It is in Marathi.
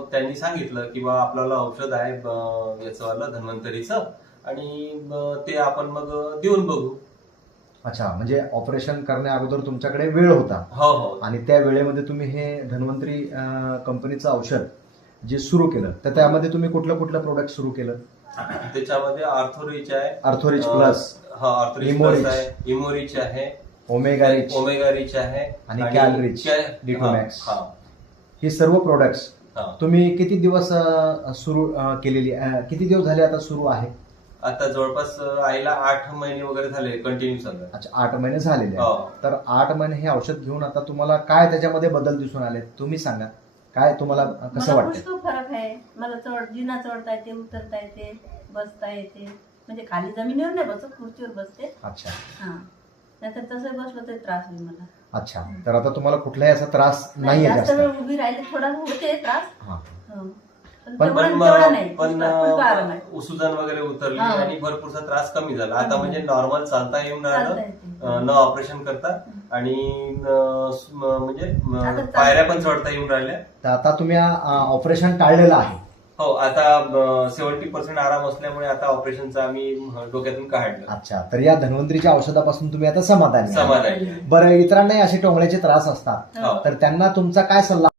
त्यांनी सांगितलं की बा आपल्याला औषध आहे याचं वालं धन्वंतरीचं आणि ते आपण मग देऊन बघू. अच्छा, म्हणजे ऑपरेशन करण्या अगोदर तुमच्याकडे वेळ होता हो हो. आणि त्या वेळेमध्ये तुम्ही हे धन्वंतरी कंपनीचं औषध जे सुरू केलं, तर त्यामध्ये तुम्ही कुठलं कुठलं प्रोडक्ट सुरू केलं? त्याच्यामध्ये आर्थोरिच आहे, आर्थोरिच प्लस, हा आर्थोरिच इमोरिच. प्लस आहे, इमोरिच आहे, ओमेगा रिच ओमेगा रिच आहे आणि कॅलरिच, डिटोमॅक्स. हा हे सर्व प्रोडक्ट्स हा. तुम्ही किती दिवस सुरू केलेली, किती दिवस झाले आता सुरू आहे? आता जवळपास आईला 8 महिने वगैरे झाले कंटिन्यू सगळं. अच्छा, 8 महिने झालेले हो. आहेत. तर 8 महिने हे औषध घेऊन आता तुम्हाला काय त्याच्यामध्ये बदल दिसून आले, तुम्ही सांगा. काय तुम्हाला कसं मला वाटतं? पुष्कळ फरक आहे. मला जिना चढता येते, उतरता येते, बसता येते. म्हणजे खाली जमिनीवर नाही बसत, खुर्चीवर बसते. अच्छा हा, नाहीतर तसं बसलं तरी त्रास होईल मला. अच्छा, तर आता तुम्हाला कुठलाही असा त्रास नाहीये जास्त जास्त? वेळ उभी राहिली थोडा होते त्रास. हा. हं. पण- तेवढा नाही, पण पुष्कळ आराम आहे. उसुजन वगैरे उतरली हा. आणि भरपूरसा त्रास कमी झाला. आता कमी म्हणजे झाला. नॉर्मल चालता येऊन चालता राहिलं, येते. न ऑपरेशन करता आणि म्हणजे आता पायऱ्या पण चढता येऊन राहिल्या. तर आता तुम्ही ऑपरेशन टाळलेलं आहे. हो, आता 70% आराम असल्यामुळे आता ऑपरेशनचं आम्ही डोक्यातून काढलं. अच्छा, तर या धन्वंतरीच्या औषधापासून तुम्ही आता समाधानी आहात. समाधानी आहे. बरं, इतरांनाही असे टोंगळ्याचे त्रास असतात, हो. तर त्यांना तुमचा काय सल्ला